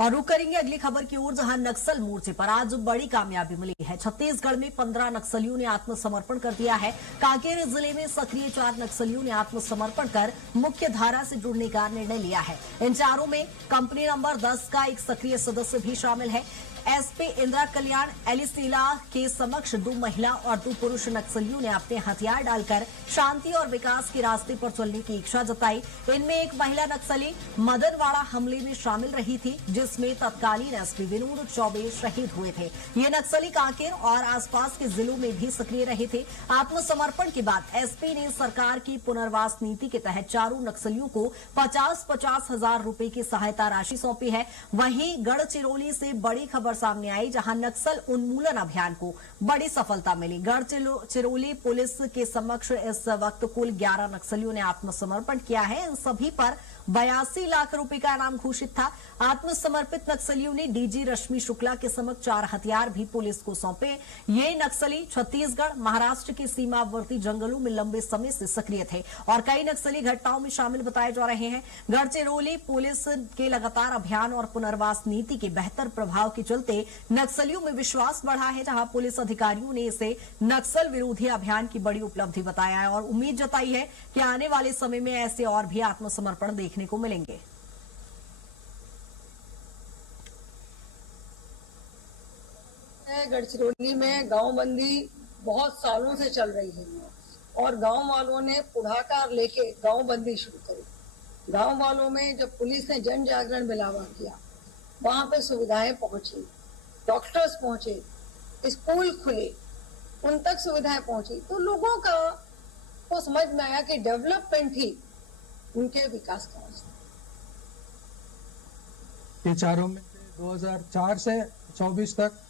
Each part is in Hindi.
और रुक करेंगे अगली खबर की ओर, जहां नक्सल मोर्चे पर आज बड़ी कामयाबी मिली है। छत्तीसगढ़ में 15 नक्सलियों ने आत्मसमर्पण कर दिया है। कांकेर जिले में सक्रिय 4 नक्सलियों ने आत्मसमर्पण कर मुख्य धारा से जुड़ने का निर्णय लिया है। इन चारों में कंपनी नंबर 10 का एक सक्रिय सदस्य भी शामिल है। एसपी इंदिरा कल्याण एलिसीला के समक्ष 2 महिला और 2 पुरुष नक्सलियों ने अपने हथियार डालकर शांति और विकास के रास्ते पर चलने की इच्छा जताई। इनमें एक महिला नक्सली मदनवाड़ा हमले में शामिल रही थी, जिसमें तत्कालीन एसपी विनोद चौबे शहीद हुए थे। ये नक्सली कांकेर और आसपास के जिलों में भी सक्रिय रहे थे। आत्मसमर्पण के बाद एसपी ने सरकार की पुनर्वास नीति के तहत चारों नक्सलियों को 50-50 हजार रुपए की सहायता राशि सौंपी है। वहीं गढ़चिरौली से बड़ी खबर सामने आई, जहां नक्सल उन्मूलन अभियान को बड़ी सफलता मिली। गढ़चिरौली पुलिस के समक्ष इस वक्त कुल 11 नक्सलियों ने आत्मसमर्पण किया है। इन सभी पर 82 लाख रुपए का इनाम घोषित था। आत्मसमर्पित नक्सलियों ने डीजी रश्मि शुक्ला के समक्ष 4 हथियार भी पुलिस को सौंपे। ये नक्सली छत्तीसगढ़ महाराष्ट्र के सीमावर्ती जंगलों में लंबे समय से सक्रिय थे और कई नक्सली घटनाओं में शामिल बताए जा रहे हैं। गढ़चिरौली पुलिस के लगातार अभियान और पुनर्वास नीति के बेहतर प्रभाव के चलते नक्सलियों में विश्वास बढ़ा है, जहां पुलिस अधिकारियों ने इसे नक्सल विरोधी अभियान की बड़ी उपलब्धि बताया है और उम्मीद जताई है कि आने वाले समय में ऐसे और भी आत्मसमर्पण देखने को मिलेंगे। गढ़चिरौली में गांवबंदी बहुत सालों से चल रही है और गांव वालों ने पुढ़ाकार लेके गांवबंदी शुरू करी। गांव वालों में जब पुलिस ने जन जागरण मिलावा किया, वहां पे सुविधाएं पहुंची, डॉक्टर्स पहुंचे, स्कूल खुले, उन तक सुविधाएं पहुंची, तो लोगों को समझ में आया कि डेवलपमेंट ही उनके विकास का रास्ता। ये चारों में 2004 से 24 तक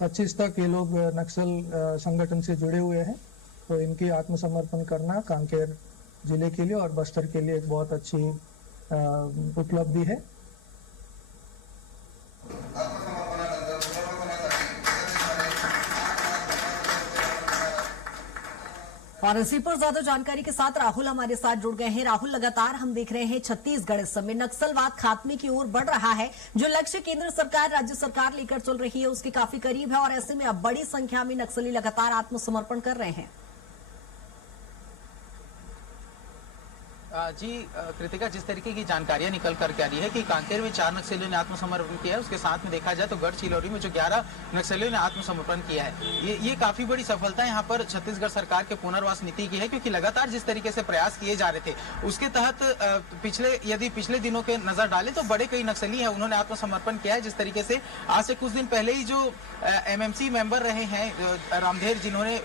25 तक ये लोग नक्सल संगठन से जुड़े हुए हैं। तो इनकी आत्मसमर्पण करना कांकेर जिले के लिए और बस्तर के लिए एक बहुत अच्छी उपलब्धि है। और इसी पर ज्यादा जानकारी के साथ राहुल हमारे साथ जुड़ गए हैं। राहुल, लगातार हम देख रहे हैं छत्तीसगढ़ इस समय नक्सलवाद खात्मे की ओर बढ़ रहा है। जो लक्ष्य केंद्र सरकार राज्य सरकार लेकर चल रही है उसके काफी करीब है और ऐसे में अब बड़ी संख्या में नक्सली लगातार आत्मसमर्पण कर रहे हैं। जी कृतिका, जिस तरीके की जानकारियां निकल करके आ रही है कि कांकेर में 4 नक्सलियों ने आत्मसमर्पण किया है, उसके साथ में देखा जाए तो गढ़चिरौली में जो 11 नक्सलियों ने आत्मसमर्पण किया है, ये काफी बड़ी सफलता यहाँ पर छत्तीसगढ़ सरकार के पुनर्वास नीति की है। क्योंकि लगातार जिस तरीके से प्रयास किए जा रहे थे उसके तहत पिछले दिनों के नजर डाले तो बड़े कई नक्सली है उन्होंने आत्मसमर्पण किया है। जिस तरीके से आज से कुछ दिन पहले ही जो एमएमसी मेंबर रहे हैं रामधेर, जिन्होंने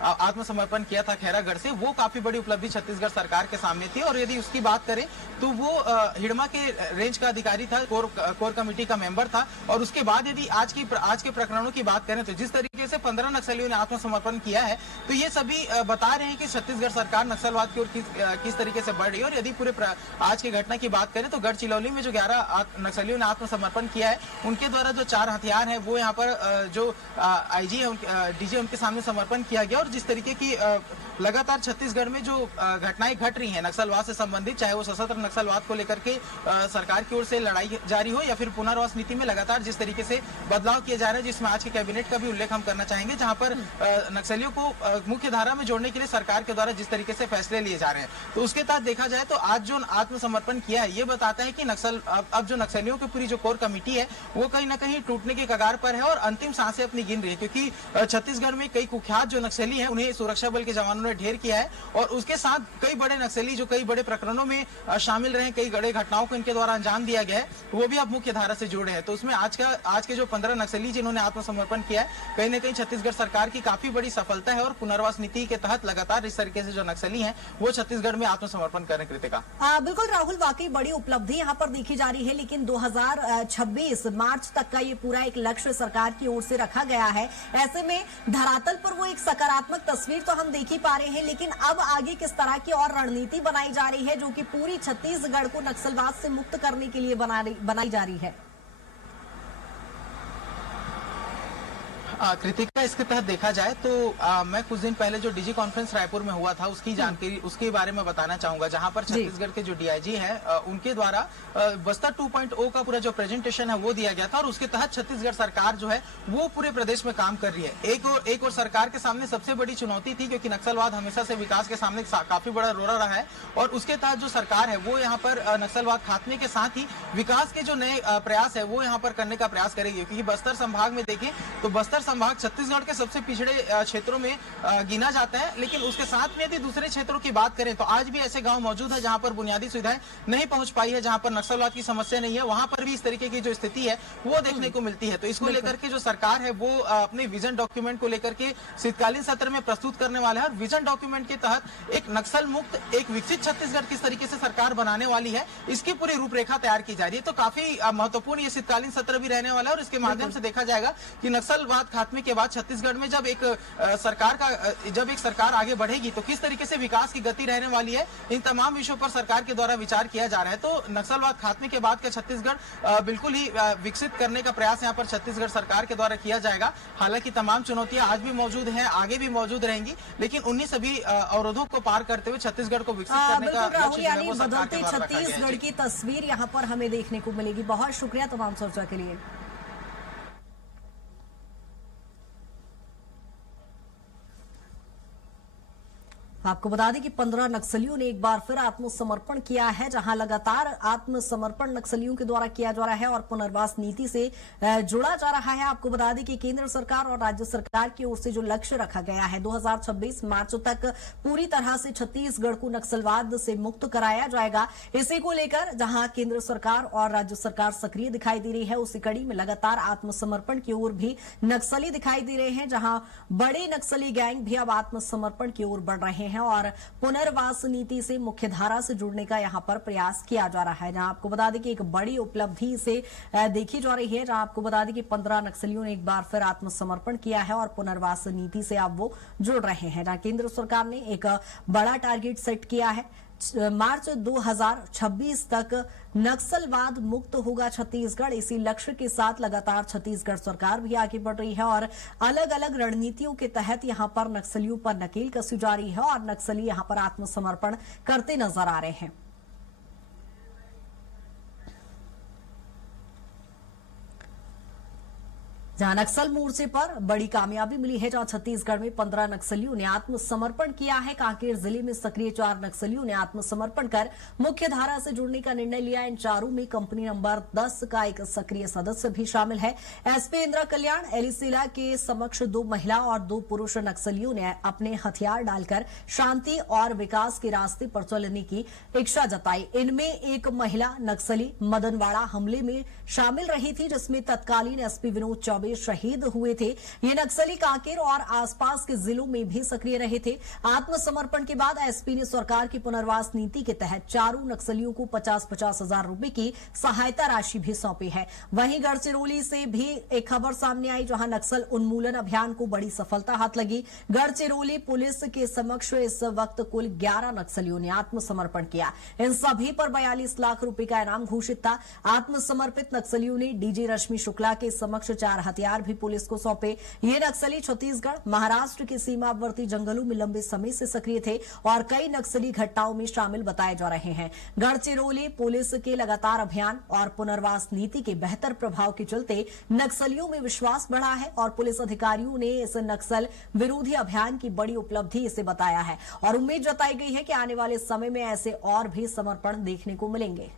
आत्मसमर्पण किया था खैरागढ़ से, वो काफी बड़ी उपलब्धि छत्तीसगढ़ सरकार के सामने थी। और यदि उसकी बात करें तो वो हिड़मा के रेंज का अधिकारी था, कोर कमेटी का मेंबर था। और उसके बाद यदि आज के प्रकरणों की बात करें तो जिस तरीके से 15 नक्सलियों ने आत्मसमर्पण किया है, तो ये सभी बता रहे हैं कि छत्तीसगढ़ सरकार नक्सलवाद की ओर किस तरीके से बढ़ रही है। और यदि पूरे आज की घटना की बात करें तो गढ़चिरौली में जो 11 नक्सलियों ने आत्मसमर्पण किया है, उनके द्वारा जो 4 हथियार है वो यहाँ पर जो आईजी है, डीजी, उनके सामने समर्पण किया गया। और जिस तरीके की लगातार छत्तीसगढ़ में जो घटनाएं घट रही हैं नक्सलवाद से संबंधित, चाहे वो सशस्त्र नक्सलवाद को लेकर के सरकार की ओर से लड़ाई जारी हो या फिर पुनर्वास नीति में लगातार जिस तरीके से बदलाव किए जा रहे हैं, जिसमें आज के कैबिनेट का भी उल्लेख हम करना चाहेंगे, जहां पर नक्सलियों को मुख्य धारा में जोड़ने के लिए सरकार के द्वारा जिस तरीके से फैसले लिए जा रहे हैं, तो उसके तहत देखा जाए तो आज जो आत्मसमर्पण किया है ये बताता है कि अब जो नक्सलियों की पूरी जो कोर कमेटी है वो कहीं ना कहीं टूटने के कगार पर है और अंतिम सांसें अपनी गिन रही है। क्योंकि छत्तीसगढ़ में कई कुख्यात जो नक्सली हैं उन्हें सुरक्षा बल के जवानों ने ढेर किया है और उसके साथ कई बड़े नक्सली जो कई बड़े प्रकरणों में शामिल रहे, कई बड़े घटनाओं को इनके द्वारा अंजाम दिया गया है, वो भी अब मुख्य धारा से जुड़े हैं। तो उसमें आज के जो 15 नक्सली जिन्होंने आत्मसमर्पण किया है, कहीं ना कहीं छत्तीसगढ़ सरकार की काफी बड़ी सफलता है और पुनर्वास नीति के तहत लगातार इस तरीके से जो नक्सली हैं वो छत्तीसगढ़ में आत्मसमर्पण कर रहे हैं। कृतिका, बिल्कुल राहुल, वाकई बड़ी उपलब्धि यहाँ पर देखी जा रही है, लेकिन 2026 मार्च तक का ये पूरा एक लक्ष्य सरकार की ओर से रखा गया है। ऐसे में धरातल पर वो एक सकारात्मक तस्वीर तो हम देख ही पा रहे हैं, लेकिन अब आगे किस तरह की और रणनीति बनाई जा रही है जो कि पूरी छत्तीसगढ़ को नक्सलवाद से मुक्त करने के लिए बनाई जा रही है? कृतिका, इसके तहत देखा जाए तो मैं कुछ दिन पहले जो डीजी कॉन्फ्रेंस रायपुर में हुआ था उसकी जानकारी उसके बारे में बताना चाहूंगा, जहां पर छत्तीसगढ़ के जो डीआईजी हैं उनके द्वारा बस्तर 2.0 का पूरा जो प्रेजेंटेशन है वो दिया गया था और उसके तहत छत्तीसगढ़ सरकार जो है वो पूरे प्रदेश में काम कर रही है। एक और सरकार के सामने सबसे बड़ी चुनौती थी, क्योंकि नक्सलवाद हमेशा से विकास के सामने काफी बड़ा रोड़ा रहा है और उसके तहत जो सरकार है वो यहाँ पर नक्सलवाद खात्मे के साथ ही विकास के जो नए प्रयास है वो यहाँ पर करने का प्रयास करेगी। क्योंकि बस्तर संभाग में देखें तो बस्तर संभाग छत्तीसगढ़ के सबसे पिछड़े क्षेत्रों में गिना जाता है, लेकिन उसके साथ में यदि दूसरे क्षेत्रों की बात करें तो आज भी ऐसे गांव मौजूद है जहां पर बुनियादी सुविधाएं नहीं पहुंच पाई है, जहां पर नक्सलवाद की समस्या नहीं है, वहां पर भी इस तरीके की जो स्थिति है वो देखने को मिलती है। तो इसको लेकर के जो सरकार है वो अपने विजन डॉक्यूमेंट को लेकर के शीतकालीन सत्र में प्रस्तुत करने वाला है और विजन डॉक्यूमेंट के तहत एक नक्सल मुक्त एक विकसित छत्तीसगढ़ किस तरीके से सरकार बनाने वाली है इसकी पूरी रूपरेखा तैयार की जा रही है। तो काफी महत्वपूर्ण ये शीतकालीन सत्र भी रहने वाला है और इसके माध्यम से देखा जाएगा कि नक्सलवाद खात्मे के बाद छत्तीसगढ़ में जब एक सरकार आगे बढ़ेगी तो किस तरीके से विकास की गति रहने वाली है, इन तमाम विषयों पर सरकार के द्वारा विचार किया जा रहा है। तो नक्सलवाद खात्मे के बाद का छत्तीसगढ़ बिल्कुल ही विकसित करने का प्रयास यहाँ पर छत्तीसगढ़ सरकार के द्वारा किया जाएगा। हालांकि तमाम चुनौतियां आज भी मौजूद हैं, आगे भी मौजूद रहेंगी, लेकिन उन्हीं सभी अवरोधों को पार करते हुए छत्तीसगढ़ को विकसित करने का राहुल, यानी बदलते छत्तीसगढ़ की तस्वीर यहाँ पर हमें देखने को मिलेगी। बहुत शुक्रिया तमाम चर्चा के लिए। आपको बता दें कि 15 नक्सलियों ने एक बार फिर आत्मसमर्पण किया है, जहां लगातार आत्मसमर्पण नक्सलियों के द्वारा किया जा रहा है और पुनर्वास नीति से जुड़ा जा रहा है। आपको बता दें कि केंद्र सरकार और राज्य सरकार की ओर से जो लक्ष्य रखा गया है 2026 मार्च तक पूरी तरह से छत्तीसगढ़ को नक्सलवाद से मुक्त कराया जाएगा। इसी को लेकर जहां केंद्र सरकार और राज्य सरकार सक्रिय दिखाई दे रही है, उसी कड़ी में लगातार आत्मसमर्पण की ओर भी नक्सली दिखाई दे रहे हैं, जहां बड़े नक्सली गैंग भी अब आत्मसमर्पण की ओर बढ़ रहे हैं और पुनर्वास नीति से मुख्यधारा से जुड़ने का यहां पर प्रयास किया जा रहा है। जहां आपको बता दें कि एक बड़ी उपलब्धि से देखी जा रही है, जहां आपको बता दें कि 15 नक्सलियों ने एक बार फिर आत्मसमर्पण किया है और पुनर्वास नीति से अब वो जुड़ रहे हैं। जहां केंद्र सरकार ने एक बड़ा टारगेट सेट किया है, मार्च 2026 तक नक्सलवाद मुक्त होगा छत्तीसगढ़। इसी लक्ष्य के साथ लगातार छत्तीसगढ़ सरकार भी आगे बढ़ रही है और अलग अलग रणनीतियों के तहत यहां पर नक्सलियों पर नकेल कसी जा रही है और नक्सली यहां पर आत्मसमर्पण करते नजर आ रहे हैं। जहां नक्सल मोर्चे पर बड़ी कामयाबी मिली है, जहां छत्तीसगढ़ में 15 नक्सलियों ने आत्मसमर्पण किया है। कांकेर जिले में सक्रिय 4 नक्सलियों ने आत्मसमर्पण कर मुख्य धारा से जुड़ने का निर्णय लिया। इन चारों में कंपनी नंबर 10 का एक सक्रिय सदस्य भी शामिल है। एसपी इंदिरा कल्याण एलिसिला के समक्ष 2 महिला और 2 पुरुष नक्सलियों ने अपने हथियार डालकर शांति और विकास के रास्ते पर चलने की इच्छा जताई। इनमें एक महिला नक्सली मदनवाड़ा हमले में शामिल रही थी, जिसमें तत्कालीन एसपी विनोद चौबे शहीद हुए थे। ये नक्सली कांकेर और आसपास के जिलों में भी सक्रिय रहे थे। आत्मसमर्पण के बाद एसपी ने सरकार की पुनर्वास नीति के तहत चारों नक्सलियों को 50-50 हजार रुपए की सहायता राशि भी सौंपी है। वहीं गढ़चिरौली से भी एक खबर सामने आई, जहां नक्सल उन्मूलन अभियान को बड़ी सफलता हाथ लगी। गढ़चिरौली पुलिस के समक्ष इस वक्त कुल 11 नक्सलियों ने आत्मसमर्पण किया। इन सभी पर 42 लाख रुपए का इनाम घोषित था। आत्मसमर्पित नक्सलियों ने डीजी रश्मि शुक्ला के समक्ष 4 हथियार भी पुलिस को सौंपे। ये नक्सली छत्तीसगढ़ महाराष्ट्र के सीमावर्ती जंगलों में लंबे समय से सक्रिय थे और कई नक्सली घटनाओं में शामिल बताए जा रहे हैं। गढ़चिरौली पुलिस के लगातार अभियान और पुनर्वास नीति के बेहतर प्रभाव के चलते नक्सलियों में विश्वास बढ़ा है और पुलिस अधिकारियों ने इस नक्सल विरोधी अभियान की बड़ी उपलब्धि इसे बताया है और उम्मीद जताई गई है कि आने वाले समय में ऐसे और भी समर्पण देखने को मिलेंगे।